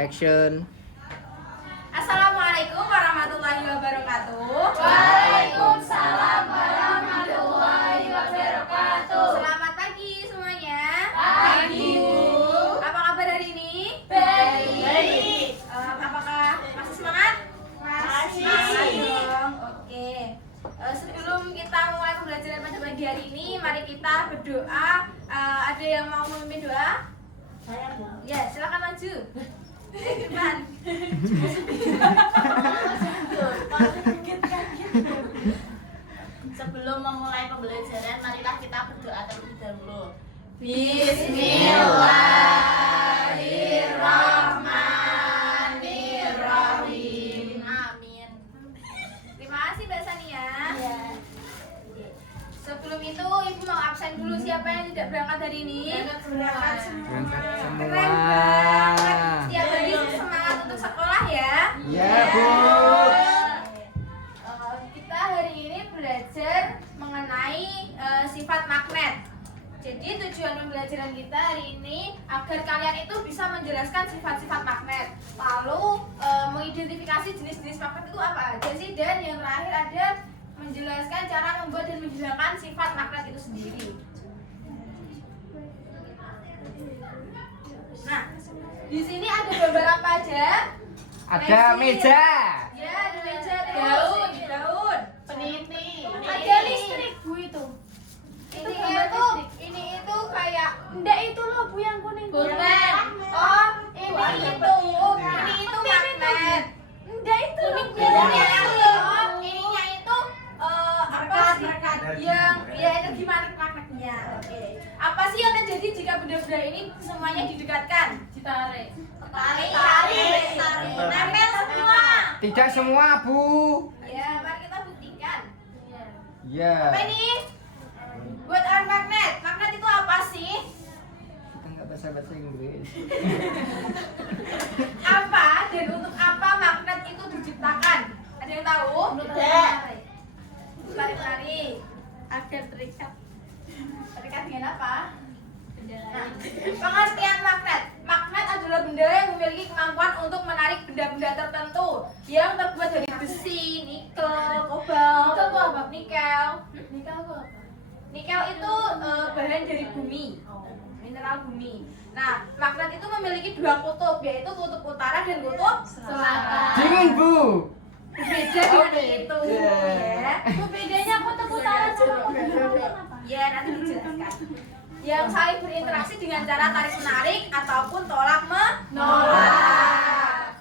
Action. Assalamualaikum warahmatullahi wabarakatuh. Waalaikumsalam warahmatullahi wabarakatuh. Selamat pagi semuanya. Pagi, Bu. Apa kabar hari ini? Baik. Apakah masih semangat? Masih. Semangat dong. Oke. Sebelum kita mulai pembelajaran pada pagi hari ini, mari kita berdoa. Ada yang mau memimpin doa? Saya, Bu. Ya, silakan maju. Depan. Sebelum memulai pembelajaran, marilah kita berdoa terlebih dahulu. Bismillahirrahmanirrahim. Amin. Terima kasih Mbak Sania. Ya. Sebelum itu, Ibu mau absen dulu. Siapa yang tidak berangkat hari ini? Berangkat semua. Keren banget. Setiap hari semangat untuk sekolah ya. Ya, Bu. Kita hari ini belajar mengenai sifat magnet. Jadi tujuan pembelajaran kita hari ini agar kalian itu bisa menjelaskan sifat-sifat magnet. Lalu mengidentifikasi jenis-jenis magnet itu apa aja sih, dan yang terakhir ada menjelaskan cara membuat dan menghilangkan sifat magnet itu sendiri. Nah, di sini ada gambar apa aja? Ada meja. Ya, ada meja, daun, Peniti. ada listrik Bu itu. Ini itu kayak Enggak, itu loh Bu yang kuning. kuning. Oh, ini itu magnet. Enggak, itu loh. Ininya itu apa sih? Yang ya energi magnetnya. Oke. Apa sih yang terjadi jika benda-benda ini semuanya didekatkan? Ditarik. Tarik. Nempel semua. Tidak semua, Bu. Ya, mari kita buktikan. Ya. Apa ini? Buat orang magnet. Magnet itu apa sih? Kita nggak bisa bahasa Inggris. Apa dan untuk apa magnet itu diciptakan? Ada yang tahu? Tidak. Tarik-tarik. Agar terikat. Terikat dengan apa? Nah, pengertian magnet. Magnet adalah benda yang memiliki kemampuan untuk menarik benda-benda tertentu yang terbuat dari besi, nikel, kobalt. Nikel itu apa? Nikel. Nikel itu apa? Nikel itu bahan dari bumi, mineral bumi. Nah, magnet itu memiliki dua kutub, yaitu kutub utara dan kutub selatan. Dingin, Bu. Beda dengan Oke. itu, Ya. ya. Bedanya kutub utara sama kutub selatan apa? Ya, nanti dijelaskan. Yang saling berinteraksi dengan cara tarik menarik ataupun tolak menolak.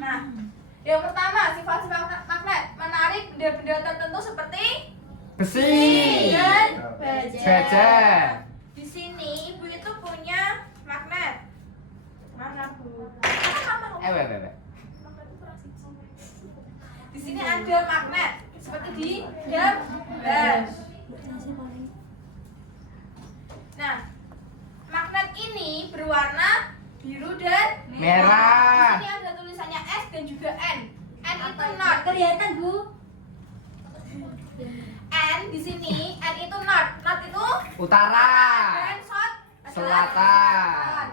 Nah, yang pertama sifat-sifat magnet menarik benda-benda tertentu seperti Besi. dan Baja. Di sini Ibu itu punya magnet. Mana Bu? Weh. Di sini ada magnet seperti di gambar. Nah, magnet ini berwarna biru dan Merah. Di sini ada tulisannya S dan juga N. N itu north. Kelihatan Bu. N di sini N itu north. North itu Utara. dan south adalah Selatan.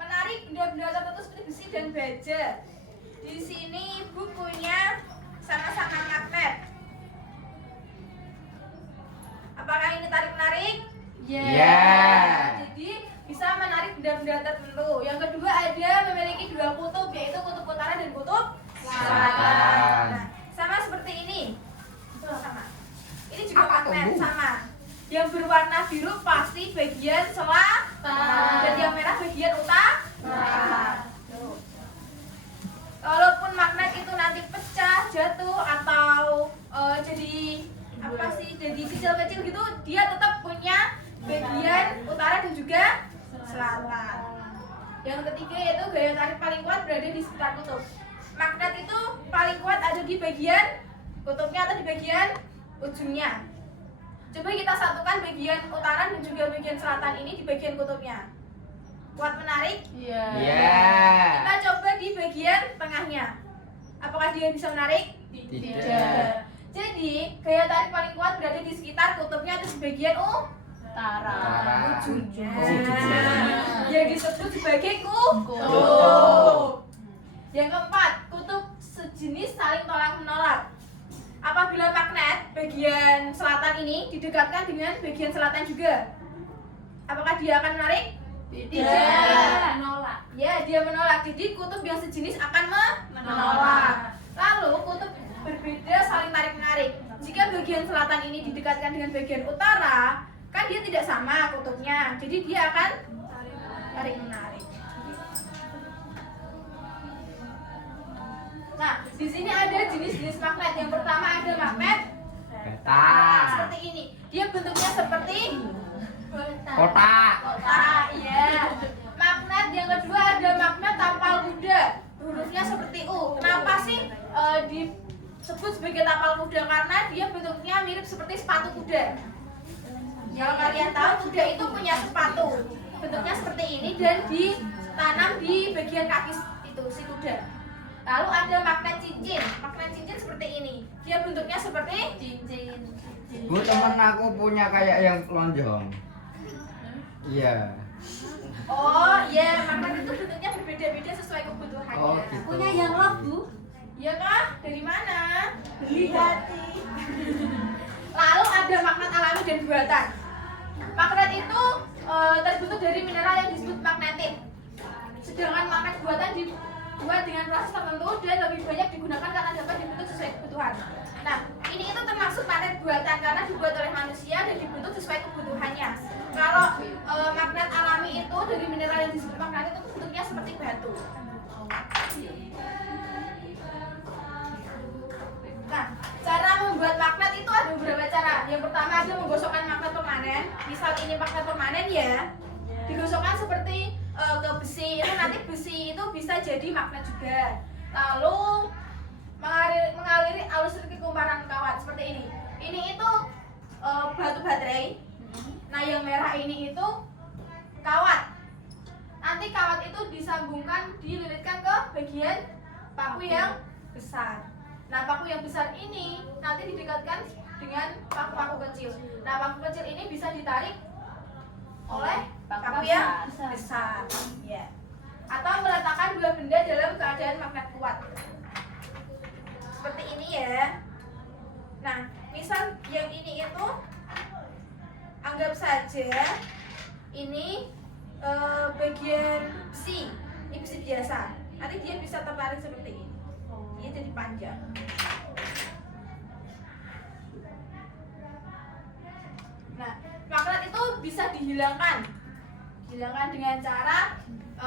Menarik benda-benda tertentu seperti besi dan baja. Di sini Ibu punya sama-sama magnet. Apakah ini tarik menarik? Ya. Jadi bisa menarik benda-benda tertentu. Yang kedua ada memiliki dua kutub, yaitu kutub utara dan kutub selatan. Nah, sama seperti ini. Itu sama. Ini juga Apa tuh, magnet Bu? sama. Yang berwarna biru pasti bagian selatan dan yang merah bagian utara. Tuh. Walaupun magnet itu nanti pecah, jatuh atau jadi apa sih? Jadi kecil-kecil gitu, dia tetap punya bagian utara dan juga selatan. Yang ketiga yaitu gaya tarik paling kuat berada di sekitar kutub. Magnet itu paling kuat ada di bagian kutubnya atau di bagian ujungnya. Coba kita satukan bagian utara dan juga bagian selatan ini di bagian kutubnya. Kuat menarik? Iya. Kita coba di bagian tengahnya. Apakah dia bisa menarik? Tidak. Jadi gaya tarik paling kuat berada di sekitar kutubnya atau di bagian utara. Utara. Ujungnya yang disebut sebagai Kutub. Yang keempat, kutub sejenis saling tolak menolak. Apabila magnet bagian selatan ini didekatkan dengan bagian selatan juga, apakah dia akan menarik? Tidak. Menolak. Ya, dia menolak. Jadi kutub yang sejenis akan menolak. Lalu kutub berbeda saling tarik-menarik. Jika bagian selatan ini didekatkan dengan bagian utara, kan dia tidak sama kutubnya. Jadi dia akan tarik-menarik. Nah, di sini ada jenis-jenis magnet. Yang pertama ada magnet Beta. seperti ini. Dia bentuknya seperti Kotak. kotak, iya. Magnet yang kedua ada magnet tapal kuda. Hurufnya seperti U. Kenapa sih disebut sebagai tapal kuda? Karena dia bentuknya mirip seperti sepatu kuda. Kalau kalian tahu kuda itu punya sepatu. Bentuknya seperti ini dan ditanam di bagian kaki itu si kuda. Lalu ada magnet cincin. Magnet cincin seperti ini. Dia bentuknya seperti Cincin. Bu, temen aku punya kayak yang lonjong. Iya. oh iya, magnet itu bentuknya berbeda-beda sesuai kebutuhannya. Oh, gitu. Punya yang love, Bu. Iya kah? Dari mana? Beli hati. Lalu ada magnet alami dan buatan. Magnet itu terbentuk dari mineral yang disebut magnetit. Sedangkan magnet buatan dibuat dengan proses tertentu dan lebih banyak digunakan karena dapat dibentuk sesuai kebutuhan. Nah, ini itu termasuk magnet buatan karena dibuat oleh manusia dan dibentuk sesuai kebutuhannya. Kalau magnet alami itu dari mineral yang disebut magnetit itu bentuknya seperti batu. Nah, cara membuat magnet itu ada beberapa cara. Yang pertama ada menggosokkan magnet permanen. Misal ini magnet permanen ya, digosokkan seperti ke besi. Itu nanti besi itu bisa jadi magnet juga. Lalu mengaliri arus listrik kumparan kawat seperti ini. Ini itu batu baterai. Nah, yang merah ini itu kawat. Nanti kawat itu disambungkan, dililitkan ke bagian paku yang besar. Nah, paku yang besar ini nanti didekatkan dengan paku-paku kecil. Nah, paku kecil ini bisa ditarik oleh paku yang besar. Ya. Atau meletakkan dua benda dalam keadaan magnet kuat. Seperti ini ya. Nah, misal yang ini itu anggap saja ini bagian besi. Ini besi biasa. Nanti dia bisa tertarik seperti ini. Dia jadi panjang. Nah, magnet itu bisa dihilangkan dengan cara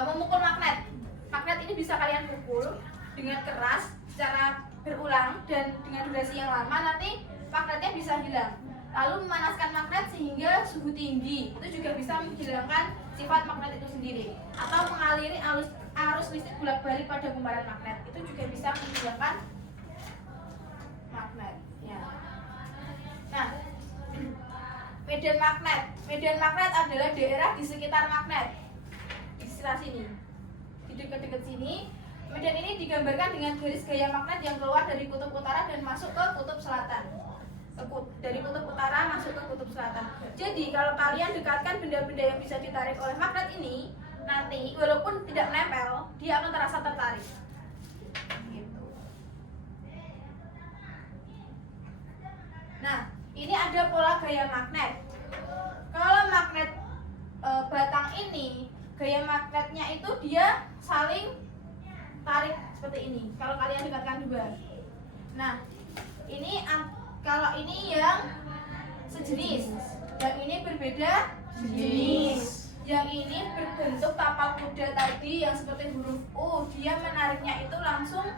memukul magnet. Magnet ini bisa kalian pukul dengan keras secara berulang dan dengan durasi yang lama, nanti magnetnya bisa hilang. Lalu memanaskan magnet sehingga suhu tinggi, itu juga bisa menghilangkan sifat magnet itu sendiri. Atau mengaliri arus listrik bolak-balik pada kumparan magnet, itu juga bisa menghilangkan magnet. Ya. Nah, medan magnet adalah daerah di sekitar magnet. Di sekitar sini, di dekat-dekat sini. Medan ini digambarkan dengan garis gaya magnet yang keluar dari kutub utara dan masuk ke kutub selatan. Dari kutub utara masuk ke kutub selatan. Jadi kalau kalian dekatkan benda-benda yang bisa ditarik oleh magnet ini, nanti walaupun tidak menempel, dia akan terasa tertarik. Gitu. Nah, ini ada pola gaya magnet. Kalau magnet batang ini, gaya magnetnya itu dia saling tarik seperti ini. Kalau kalian dekatkan dua. Nah, ini kalau ini yang sejenis, yang ini berbeda jenis. Yang ini berbentuk tapal kuda tadi yang seperti huruf U, dia menariknya itu langsung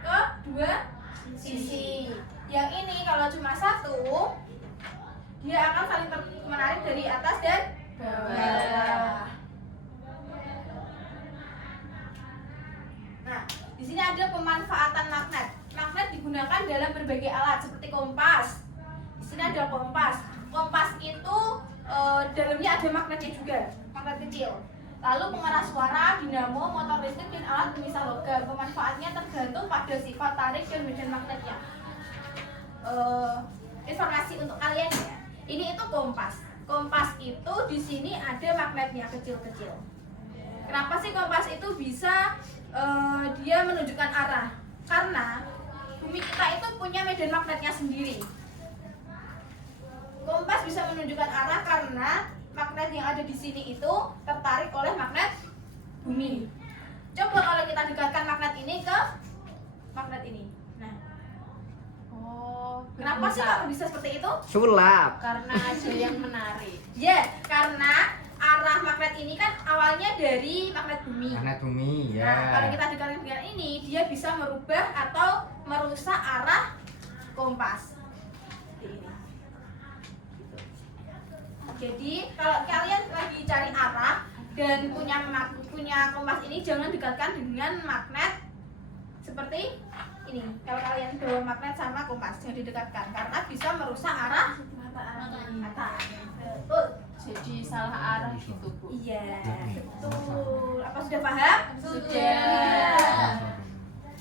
ke dua sisi. Yang ini kalau cuma satu, dia akan saling menarik dari atas dan bawah. Nah, di sini ada pemanfaatan magnet. Magnet digunakan dalam berbagai alat seperti kompas. Di sini ada kompas. Kompas itu dalamnya ada magnetnya juga, magnet kecil. Lalu pengeras suara, dinamo, motor listrik, dan alat pemisah logam. Pemanfaatnya tergantung pada sifat tarik dan medan magnetnya. Informasi untuk kalian ya. Ini itu kompas. kompas itu di sini ada magnetnya kecil-kecil. Kenapa sih kompas itu bisa dia menunjukkan arah? Karena bumi kita itu punya medan magnetnya sendiri. Kompas bisa menunjukkan arah karena magnet yang ada di sini itu tertarik oleh magnet bumi. Coba kalau kita dekatkan magnet ini ke magnet ini. Nah, kenapa sih kok bisa seperti itu? Sulap. Karena ada yang menarik. Ya, karena arah magnet ini kan awalnya dari magnet bumi. Magnet bumi, ya. Nah, kalau kita dekatkan dengan ini, dia bisa merubah atau merusak arah kompas. Seperti ini. Jadi, kalau kalian lagi cari arah dan punya kompas ini, jangan dekatkan dengan magnet seperti ini. Kalau kalian bawa magnet sama kompas, jangan didekatkan karena bisa merusak arah mata. Betul. Jadi salah arah gitu, Bu. Iya, betul. Apa sudah paham? Sudah.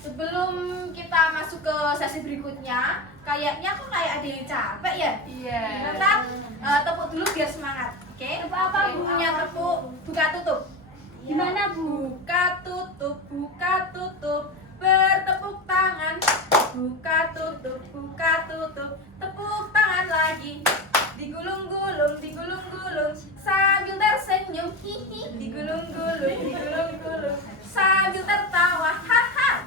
Sebelum kita masuk ke sesi berikutnya, kayaknya kok kayak ada yang capek ya? Iya. Tetap tepuk dulu biar semangat. Oke? Tepuk apa, Bu? Ibunya tepuk, buka tutup. Gimana, Bu? Buka tutup, bertepuk tangan. Buka tutup, tepuk tangan lagi. Digulung-gulung, sambil tersenyum, hihi. Digulung-gulung, sambil tertawa, haha.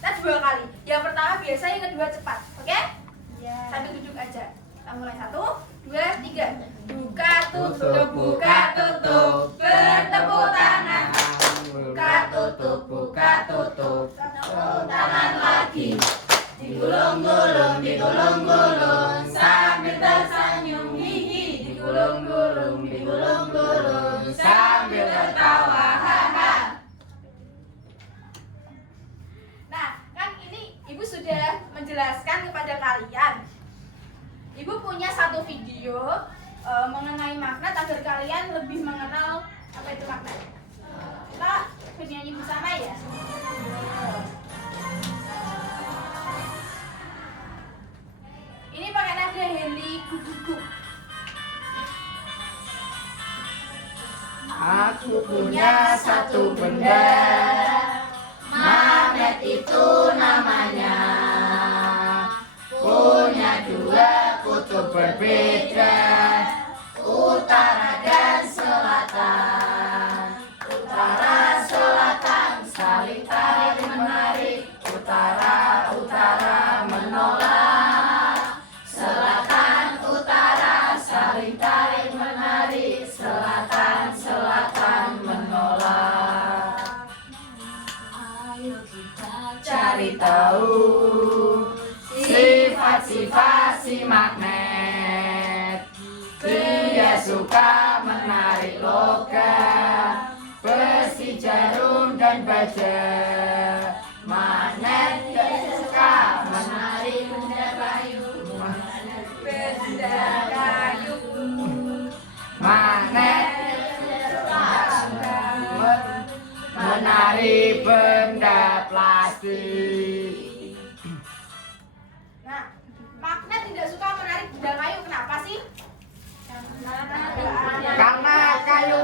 Kita 2 kali. Yang pertama biasa, yang kedua cepat, oke? Sambil duduk aja. Kita mulai 1, 2, 3. Buka tutup, bertepuk tangan. Buka tutup, tepuk tangan lagi. Digulung-gulung, sambil tersenyum, hihi. Digulung-gulung, sambil tertawa, haha. Nah, kan ini Ibu sudah menjelaskan kepada kalian. Ibu punya satu video mengenai magnet agar kalian lebih mengenal apa itu magnet. Kita bernyanyi bersama ya. Ini pakai nada Henry Guguguk. Aku punya satu benda, magnet itu namanya. Punya 2 kutub berbeda, utara dan selatan. Utara selatan saling tarik menarik, utara menolak. Selatan utara saling tarik menarik, selatan menolak. Ayo kita cari tahu sifat-sifat si magnet. Dia suka menarik logam, besi, jarum, dan baja. Magnet dia suka menarik benda kayu. Magnet suka menarik benda plastik. Nah, magnet tidak suka menarik benda kayu. Kenapa sih? Karena kayu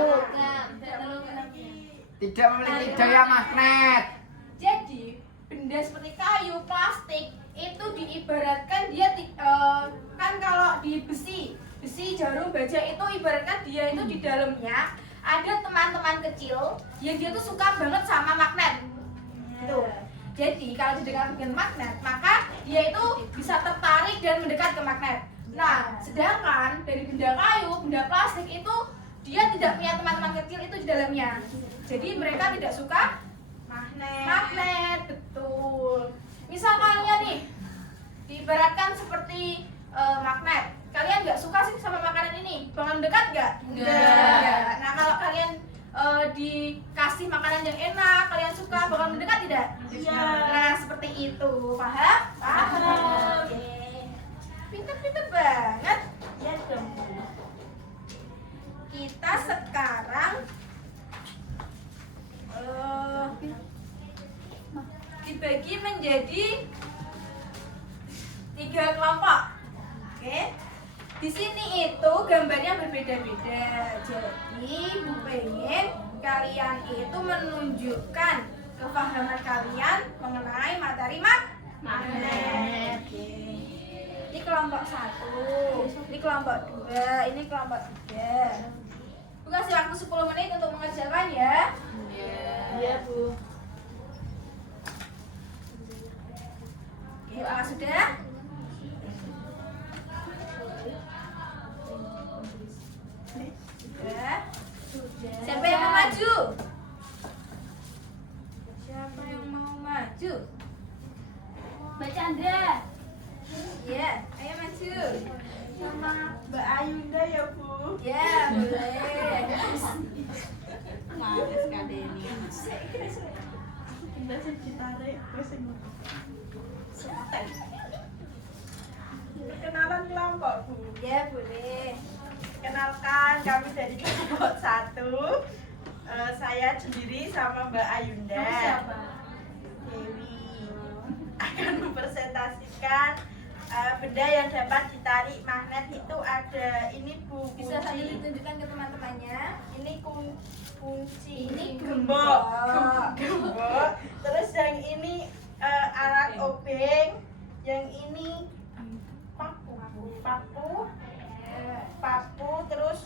tidak memiliki daya magnet. Jadi, benda seperti kayu, plastik itu diibaratkan dia kan kalau di besi, jarum, baja itu ibaratkan dia itu di dalamnya ada teman-teman kecil yang dia tuh suka banget sama magnet. Gitu. Jadi, kalau didekatkan dengan magnet, maka dia itu bisa tertarik dan mendekat ke magnet. Nah, sedangkan dari benda kayu, benda plastik itu dia tidak punya teman-teman kecil itu di dalamnya. Jadi mereka tidak suka magnet, betul. Misalnya nih, diibaratkan seperti magnet. Kalian nggak suka sih sama makanan ini, bakalan dekat nggak? Nggak. Nah, kalau kalian dikasih makanan yang enak, kalian suka, bakalan mendekat tidak? Iya. Nah, seperti itu, paham? Paham. Oke. Pinter-pinter banget. Ya dong. Kita sekarang dibagi menjadi 3 kelompok. Oke. Di sini itu gambarnya berbeda-beda. Jadi Bu pengen kalian itu menunjukkan kepahaman kalian mengenai materi magnet. Oke. Ini kelompok 1, ini kelompok 2, ini kelompok 3. Bu kasih waktu 10 menit untuk mengerjakan ya. Iya, Bu. Oke, apakah sudah? Sudah. Siapa yang mau maju? Siapa yang mau maju? Mbak Chandra. Iya, ayo maju. Sama Mbak Ayunda ya, Bu. Ya, boleh. Maaf sekali ini. Kita sih ditarik, wes sing kenalan kelompok, Bu. Ya, boleh. Kenalkan, kami dari kelompok 1. Saya sendiri sama Mbak Ayunda. Kamu siapa? Dewi akan mempresentasikan benda yang dapat ditarik magnet itu ada ini, Bu. Bisa sambil Kunci. ditunjukkan ke teman-temannya. Ini kunci. Ini gembok. gembok. Gembok. Terus yang ini alat obeng. Yang ini paku. Paku. Terus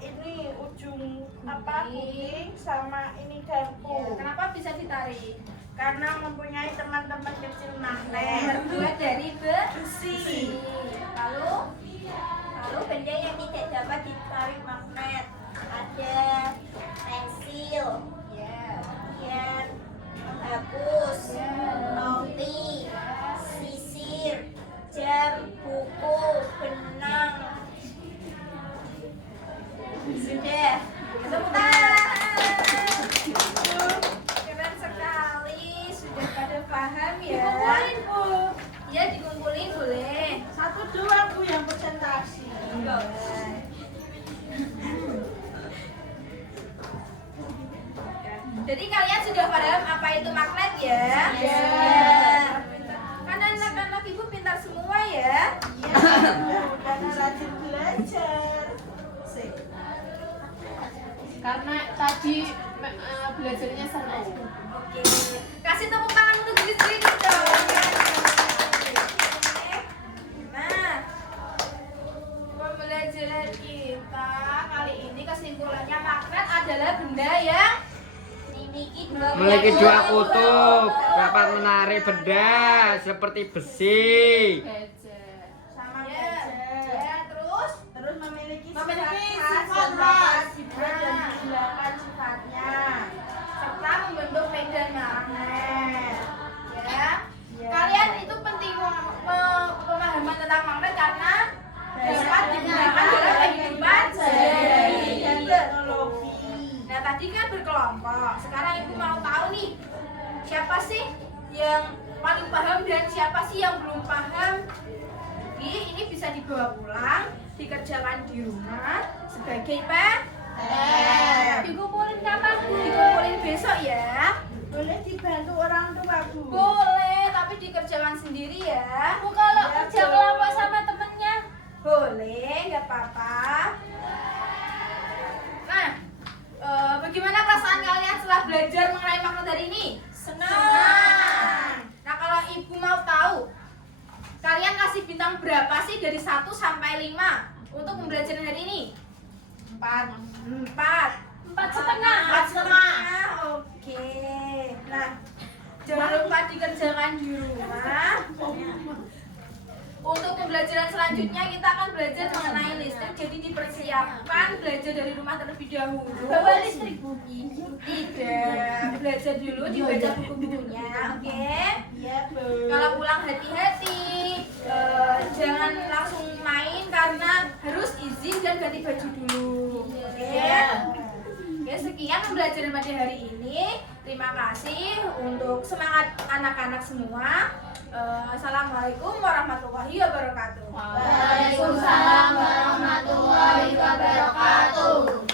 ini ujung apa kuning sama ini garpu. Kenapa bisa ditarik? Karena mempunyai teman-teman kecil magnet. Terbuat dari Besi. Lalu Benda yang tidak dapat ditarik magnet ada pensil, pen, hapus, roti, sisir, jam, buku, benang. Sudah. tepuk tangan. Keren sekali, sudah pada paham ya? Dikumpulin, Bu. Ya, dikumpulin boleh. Satu doang, Bu, yang presentasi. Boleh. Jadi kalian sudah paham apa itu magnet ya? Ya. Karena anak-anak ibu pintar semua ya. Iya, karena rajin belajar. Sik. Karena tadi belajarnya seru. Oke. Kasih tepuk tangan untuk diri sendiri dong. Nah, pembelajaran kita kali ini kesimpulannya magnet adalah benda yang Memiliki dua kutub, dapat menarik benda seperti besi. Sama ya, belajar. ya, terus Terus memiliki Memiliki sifat sifat khas dan dapat khas. dibuat dan dijelaskan sifatnya. serta membentuk medan magnet. Ya. Ya. Kalian itu penting pemahaman tentang magnet karena dapat digunakan dalam kehidupan sehari-hari. dan teknologi. Nah, tadi kan berkelompok. Sekarang ibu mau tahu nih, siapa sih yang paling paham dan siapa sih yang belum paham? Jadi ini bisa dibawa pulang, dikerjakan di rumah sebagai PR. Dikumpulin kapan, Bu? Dikumpulin besok ya. Boleh dibantu orang tua, Bu. Boleh, tapi dikerjakan sendiri ya. Bu, kalau Ya, kerja Bu. kelompok sama temennya. Boleh, nggak apa-apa. Nah, bagaimana perasaan kalian setelah belajar mengenai magnet hari ini? Senang. Nah, kalau ibu mau tahu, kalian kasih bintang berapa sih dari 1 sampai 5 untuk pembelajaran hari ini? 4. 4. 4,5. 4,5. Oke. Nah, jangan lupa dikerjakan di rumah. Untuk pembelajaran selanjutnya kita akan belajar mengenai listrik. Jadi dipersiapkan belajar dari rumah terlebih dahulu. Bawa listrik, Bu. Tidak, belajar dulu dibaca buku-bukunya, oke? Iya, Bu. Kalau pulang hati-hati, jangan langsung main karena harus izin dan ganti baju dulu, oke? Oke, sekian pembelajaran pada hari ini. Terima kasih untuk semangat anak-anak semua. Assalamualaikum warahmatullahi wabarakatuh. Waalaikumsalam warahmatullahi wabarakatuh.